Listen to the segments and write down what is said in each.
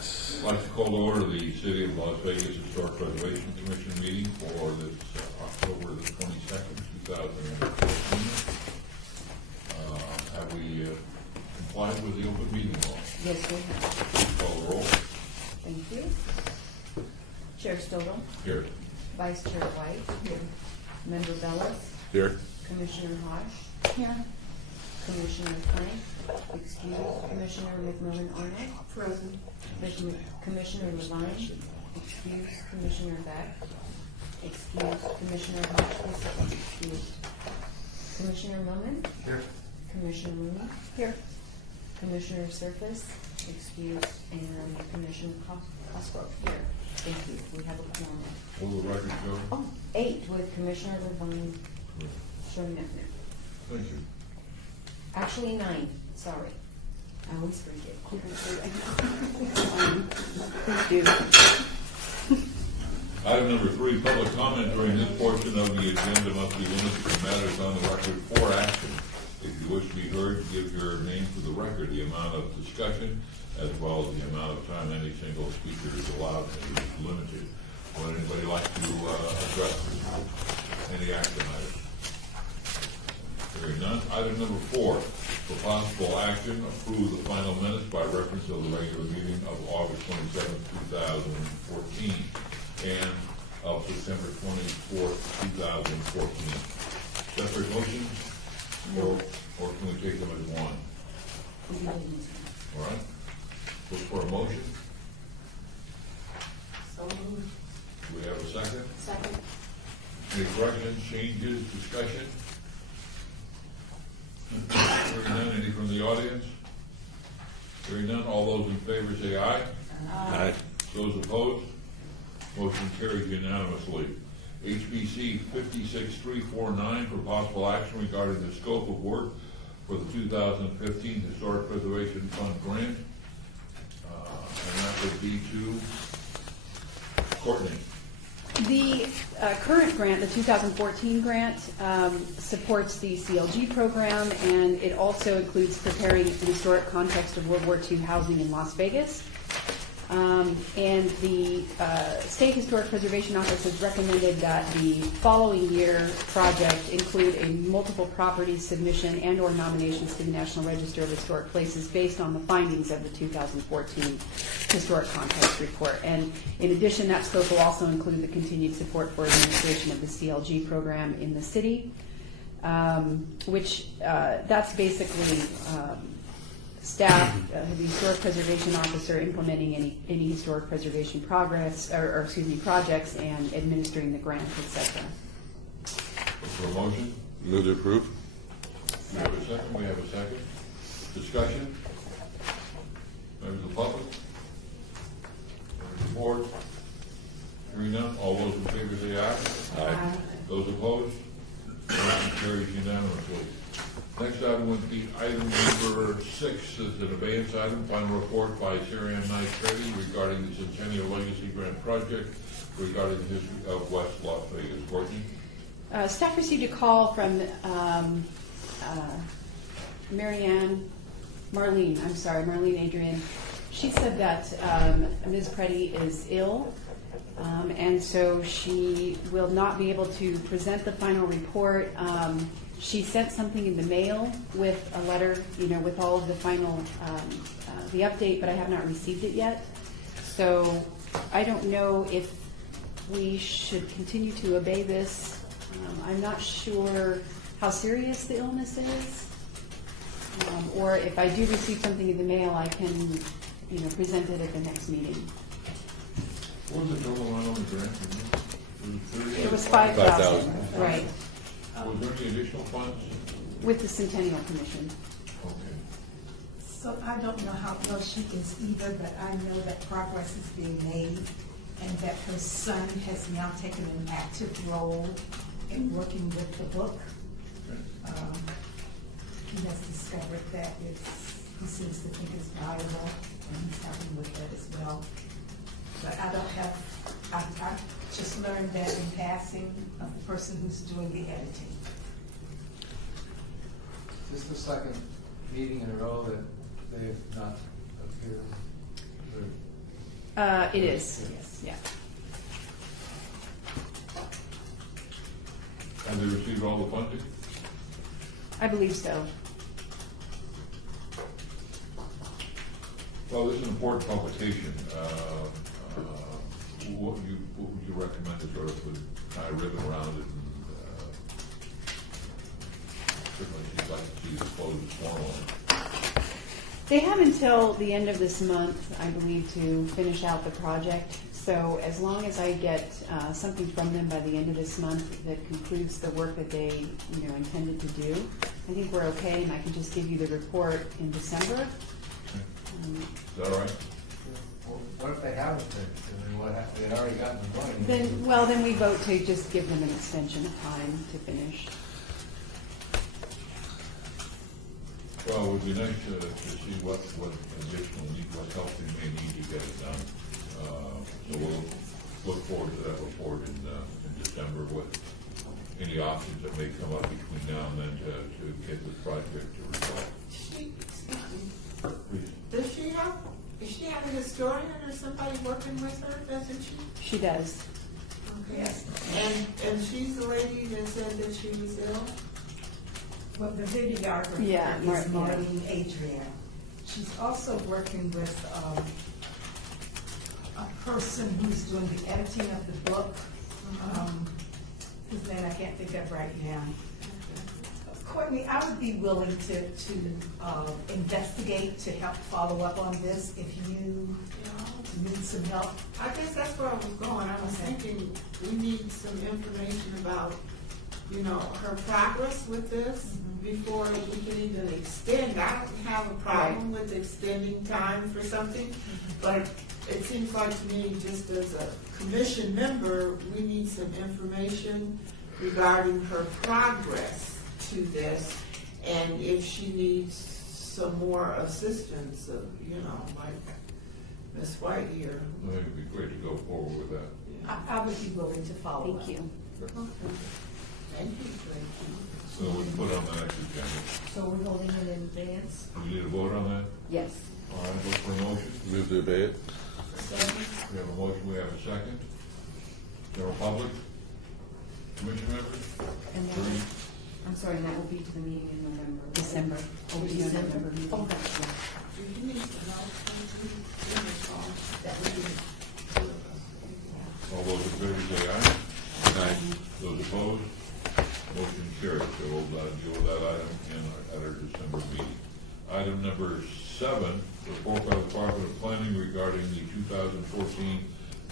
I'd like to call to order the City of Las Vegas Historic Preservation Commission meeting for this October the 22nd, 2014. Have we complied with the open meeting law? Yes, we have. Please call the roll. Thank you. Chair Stodel. Here. Vice Chair White. Here. Member Bellis. Here. Commissioner Hodge. Here. Commissioner Frank. Excuse. Commissioner McMillan Arnold. Present. Commissioner Levine. Excuse. Commissioner Beck. Excuse. Commissioner Hodge. Excuse. Commissioner Millman. Here. Commissioner Mooney. Here. Commissioner Surface. Excuse. And Commissioner Cosgrove. Here. Thank you. We have a quorum. Will the record show? Oh, 8 with Commissioner Levine showing up there. Thank you. Actually 9, sorry. I always forget. Thank you. Item number 3, public comment during this portion of the agenda must be limited to matters on the record for action. If you wish to be heard, give your name for the record. The amount of discussion, as well as the amount of time any single speaker is allowed is limited. Would anybody like to address any action items? Hearing none. Item number 4, for possible action, approve the final minutes by reference to the regular meeting of August 27, 2014, and of September 24, 2014. Separate motions? Or can we take them as one? All right. Look for a motion. So moved. Do we have a second? Second. Any corrections, changes, discussion? Hearing none. Any from the audience? Hearing none. All those in favor say aye. Aye. Those opposed? Motion carries unanimously. HBC 56349 for possible action regarding the scope of work for the 2015 Historic Preservation Fund grant. And that would be to Courtney. The current grant, the 2014 grant, supports the CLG program, and it also includes preparing the historic context of World War II housing in Las Vegas. And the State Historic Preservation Office has recommended that the following year project include a multiple properties submission and or nominations to the National Register of Historic Places based on the findings of the 2014 Historic Context Report. And in addition, that scope will also include the continued support for administration of the CLG program in the city, which that's basically staff, the historic preservation officer implementing any historic preservation progress, or excuse me, projects, and administering the grant, etc. For a motion? Move to approve. We have a second. We have a second. Discussion? Members of the public? Members of the board? Hearing none. All those in favor say aye. Aye. Those opposed? Motion carries unanimously. Next item would be item number 6 is an abeyance item, final report by Sarah Ann Knight-Creddy regarding the Centennial Legacy Grant Project regarding the history of West Las Vegas. Courtney? Staff received a call from Marlene Adrian. She said that Ms. Preddy is ill, and so she will not be able to present the final report. She sent something in the mail with a letter, with all of the final, the update, but I have not received it yet. So I don't know if we should continue to obey this. I'm not sure how serious the illness is, or if I do receive something in the mail, I can, present it at the next meeting. What was the total amount on the grant? It was $5,000, right, Was there any additional funds? with the Centennial Commission. Okay. So I don't know how close she is either, but I know that progress is being made and that her son has now taken an active role in working with the book. Okay. He has discovered that he seems to think it's valuable, and he's helping with that as well. But I don't have, I just learned that in passing of the person who's doing the editing. This is the second meeting in a row that they have not appeared. It is, Yes. yeah. Have they received all the funding? I believe so. Well, this is an important publication. What would you recommend to sort of put kind of ribbon around it? And, certainly, you'd like to see this closed formally. They have until the end of this month, I believe, to finish out the project. So as long as I get something from them by the end of this month that concludes the work that they, intended to do, I think we're okay, and I can just give you the report in December. Is that all right? Well, what if they haven't finished? I mean, they already gotten the money. Then we vote to just give them an extension of time to finish. Well, it would be nice to see what additional what help they may need to get it done. So we'll look forward to that report in December with any options that may come up between now and then to get this project to resolve. Does she have a historian or somebody working with her, doesn't she? She does. Okay. And she's the lady that said that she was ill? Well, the videographer Yeah, is Maureen Adrian. She's also working with a person who's doing the editing of the book. Whose name I can't think of right now. Courtney, I would be willing to investigate to help follow up on this if you need some help. I guess that's where I was going. I was thinking we need some information about, her progress with this before we can even extend. I don't have a problem with extending time for something, but it seems like to me, just as a commission member, we need some information regarding her progress to this, and if she needs some more assistance, like Ms. White here. I think it'd be great to go forward with that. I would be willing to follow up. Thank you. Thank you, Tracy. So we put on the next agenda. So we're holding it in advance? Do we need a vote on that? Yes. All right, look for a motion. Move to abate. We have a motion, we have a second. General public? Commission members? And that will, I'm sorry, that will be to the meeting in November. right? December. Oh, December. meeting. Oh, that's right. Do you need to know that we didn't do it? All those in favor say aye. Aye. Those opposed? Motion carries. So we'll deal with that item at our December meeting. Item number 7, report by the Department of Planning regarding the 2014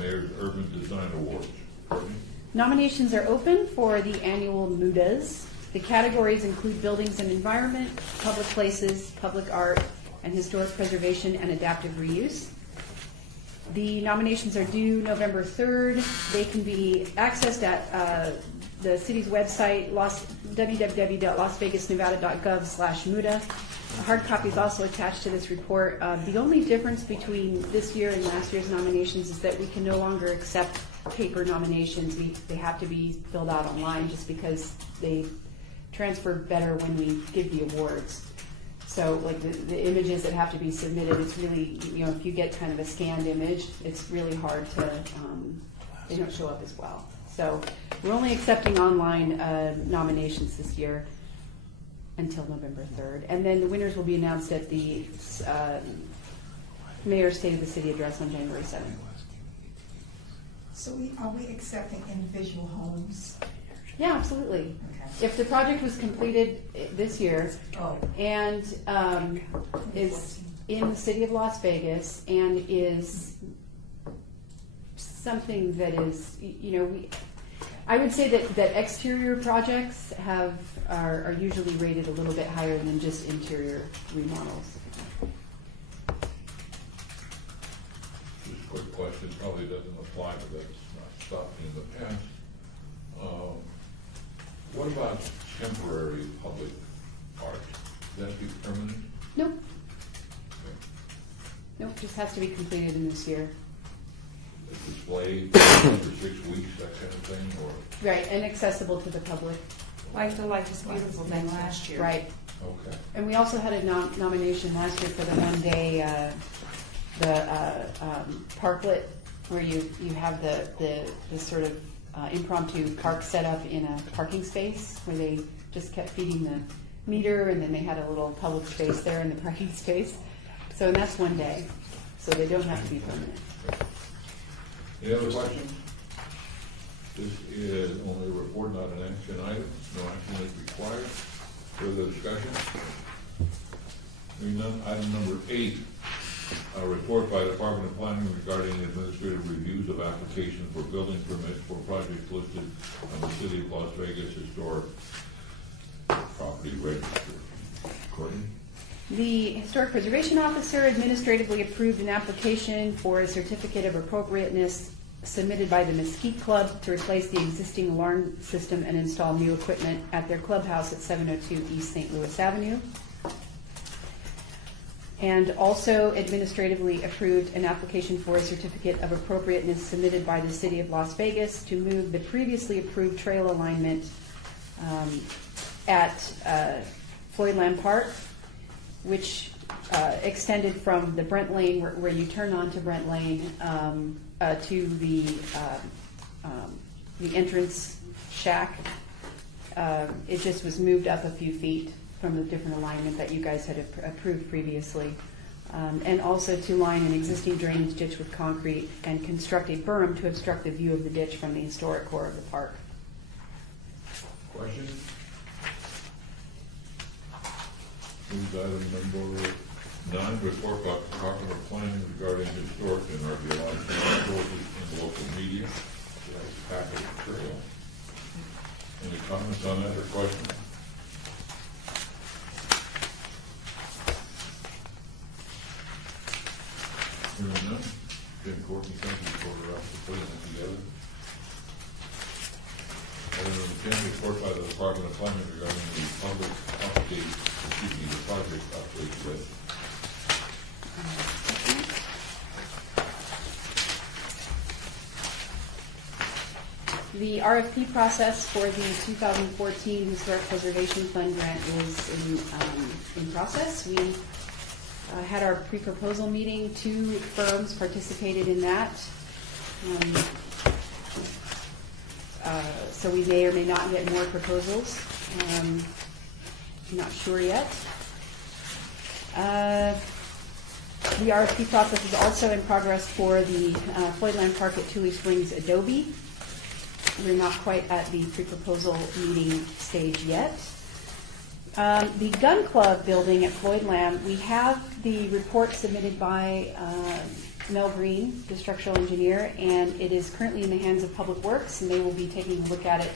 Mayor's Urban Design Awards. Courtney? Nominations are open for the annual MUDAs. The categories include buildings and environment, public places, public art, and historic preservation and adaptive reuse. The nominations are due November 3rd. They can be accessed at the city's website, www.lasvegasnevada.gov/MUDA. A hard copy is also attached to this report. The only difference between this year and last year's nominations is that we can no longer accept paper nominations. They have to be filled out online just because they transfer better when we give the awards. So like the images that have to be submitted, it's really, if you get kind of a scanned image, it's really hard to, they don't show up as well. So we're only accepting online nominations this year until November 3rd. And then the winners will be announced at the Mayor's State of the City address on January 7th. So are we accepting individual homes? Yeah, absolutely. Okay. If the project was completed this year Oh, and is in the city of Las Vegas and is something that is, I would say that exterior projects are usually rated a little bit higher than just interior remodels. Just a quick question, probably doesn't apply, but that's not stopped me in the past. What about temporary public art? Does that be permanent? Nope, Okay. nope, just has to be completed in this year. A display for 6 weeks, that kind of thing, or? Right, and accessible to the public. Life to Life is Beautiful than last year. Right. Okay. And we also had a nomination last year for the one-day parklet where you have the sort of impromptu park set up in a parking space where they just kept feeding the meter, and then they had a little public space there in the parking space. So, and that's one day, so they don't have to be permanent. Any other questions? This is only a report, not an action item. No action is required. Further discussion? Hearing none. Item number 8, a report by the Department of Planning regarding administrative reviews of applications for building permits for projects listed on the City of Las Vegas Historic Property Register. Courtney? The Historic Preservation Officer administratively approved an application for a certificate of appropriateness submitted by the Mesquite Club to replace the existing alarm system and install new equipment at their clubhouse at 702 East St. Louis Avenue. And also administratively approved an application for a certificate of appropriateness submitted by the City of Las Vegas to move the previously approved trail alignment at Floyd Lamb Park, which extended from the Brent Lane, where you turn onto Brent Lane, to the entrance shack. It just was moved up a few feet from the different alignment that you guys had approved previously. And also to line an existing drainage ditch with concrete and construct a berm to obstruct the view of the ditch from the historic core of the park. Questions? Move item number 9, report by the Department of Planning regarding historic and archaeological resources in local media. That's packet material. Any comments on that or questions? Hearing none. Jim Courtney, thank you for putting it together. Item number 10, report by the Department of Planning regarding the project update list. The RFP process for the 2014 Historic Preservation Fund grant is in process. We had our pre-proposal meeting. 2 firms participated in that. So we may or may not get more proposals. I'm not sure yet. The RFP process is also in progress for the Floyd Lamb Park at Tule Springs Adobe. We're not quite at the pre-proposal meeting stage yet. The Gun Club building at Floyd Lamb, we have the report submitted by Mel Green, the structural engineer, and it is currently in the hands of Public Works, and they will be taking a look at it.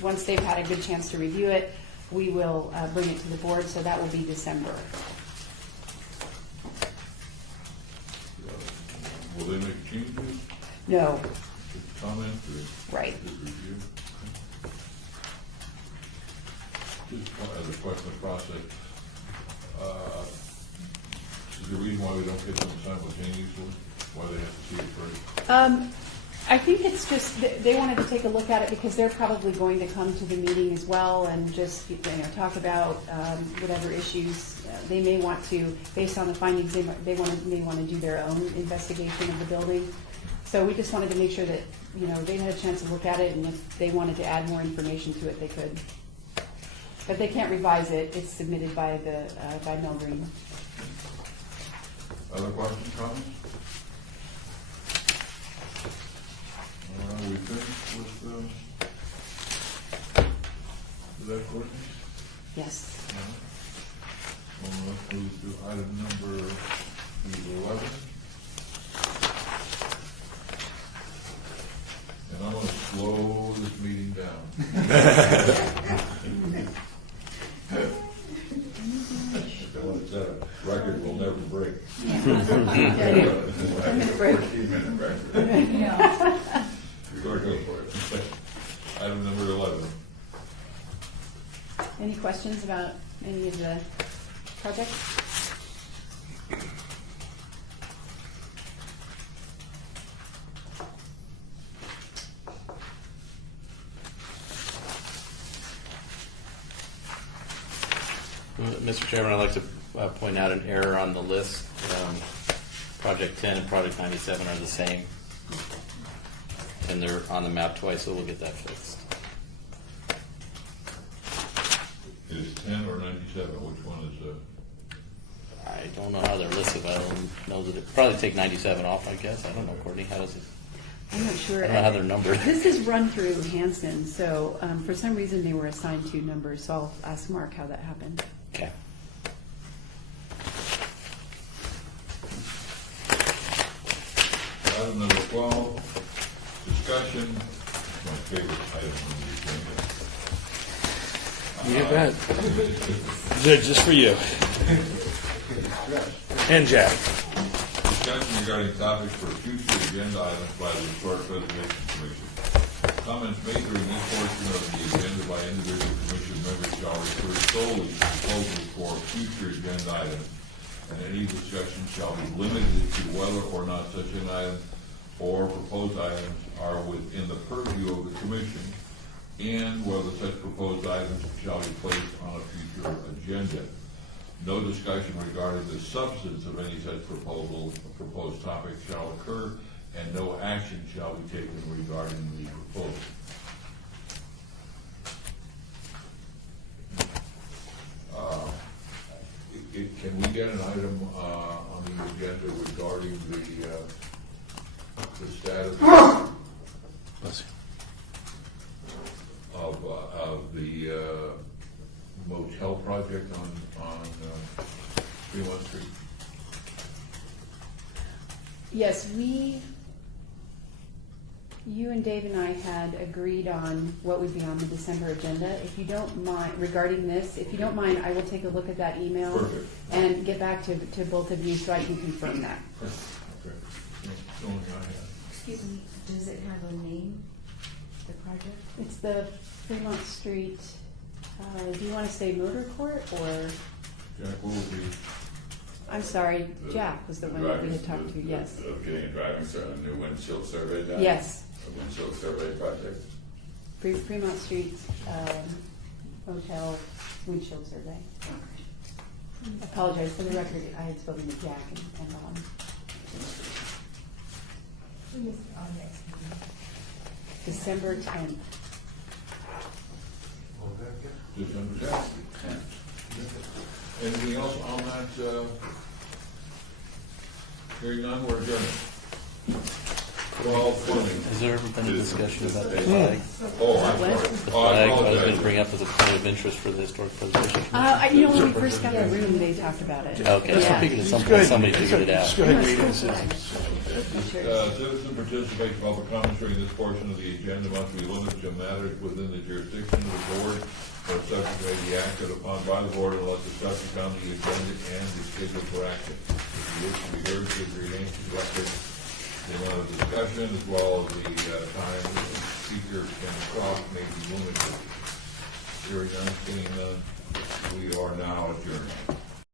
Once they've had a good chance to review it, we will bring it to the board, so that will be December. Will they make changes? No. Just comment or? Right. Just review? Just as a question of process, is there a reason why we don't get them simultaneously? Why they have to see it first? I think it's just they wanted to take a look at it because they're probably going to come to the meeting as well and just talk about whatever issues they may want to, based on the findings. They may want to do their own investigation of the building. So we just wanted to make sure that they had a chance to look at it, and if they wanted to add more information to it, they could. But they can't revise it. It's submitted by by Mel Green. Other questions, comments? We finished with that, Courtney? Yes. Well, let's move to item number 11. And I'm going to slow this meeting down. It's a record we'll never break. 10-minute break. 14-minute record. Go for it. Item number 11. Any questions about any of the projects? Mr. Chairman, I'd like to point out an error on the list. Project 10 and Project 97 are the same. And they're on the map twice, so we'll get that fixed. Is 10 or 97, which one is, I don't know how they're listed. I don't know that it probably take 97 off, I guess. I don't know, Courtney. How does it? I'm not sure. I don't know how they're numbered. This is run through Hanson, so for some reason they were assigned two numbers, so I'll ask Mark how that happened. Okay. item number 12, discussion, my favorite item on the agenda. You bet. Good, just for you. And Jack. Discussion regarding topics for future agenda items by the Historic Preservation Commission. Comments made during this portion of the agenda by individual commission members shall refer solely to proposals for future agenda items, and any discussion shall be limited to whether or not such an item or proposed items are within the purview of the commission, and whether such proposed items shall be placed on a future agenda. No discussion regarding the substance of any such proposal or proposed topic shall occur, and no action shall be taken regarding the proposal. Can we get an item on the agenda regarding the status of the motel project on Fremont Street? Yes, you and Dave and I had agreed on what would be on the December agenda. If you don't mind, regarding this, if you don't mind, I will take a look at that email Perfect. and get back to both of you so I can confirm that. Okay. That's the only thing I have. Excuse me, does it have a name, the project? It's the Fremont Street, do you want to say motor court or, Jack, what would be? I'm sorry, Jack was the one that we had talked to, yes. Getting a driving, a new windshield survey done? Yes, A windshield survey project? Fremont Street Hotel windshield survey. I apologize, for the record, I had spoken to Jack and Ron. When is our next meeting? December 10th. December 10th. Anything else on that? Hearing none, we're adjourned. 12:20. Has there ever been a discussion about the flag? Oh, I'm sorry. The Oh, I flag, I was going to apologize. bring up as a point of interest for the Historic Preservation Commission. When we first got the room, they talked about it. Okay, so I Yeah. figured at some point somebody figured it out. Just go ahead and read it. Citizen participation, public comments during this portion of the agenda must be limited to matters within the jurisdiction of the board or subject may be acted upon by the board unless the subject on the agenda and is scheduled for action. If you wish to be heard, give your name to the record. The amount of discussion as well as the time the speaker can talk may be limited. Hearing none, seeing none, we are now adjourned.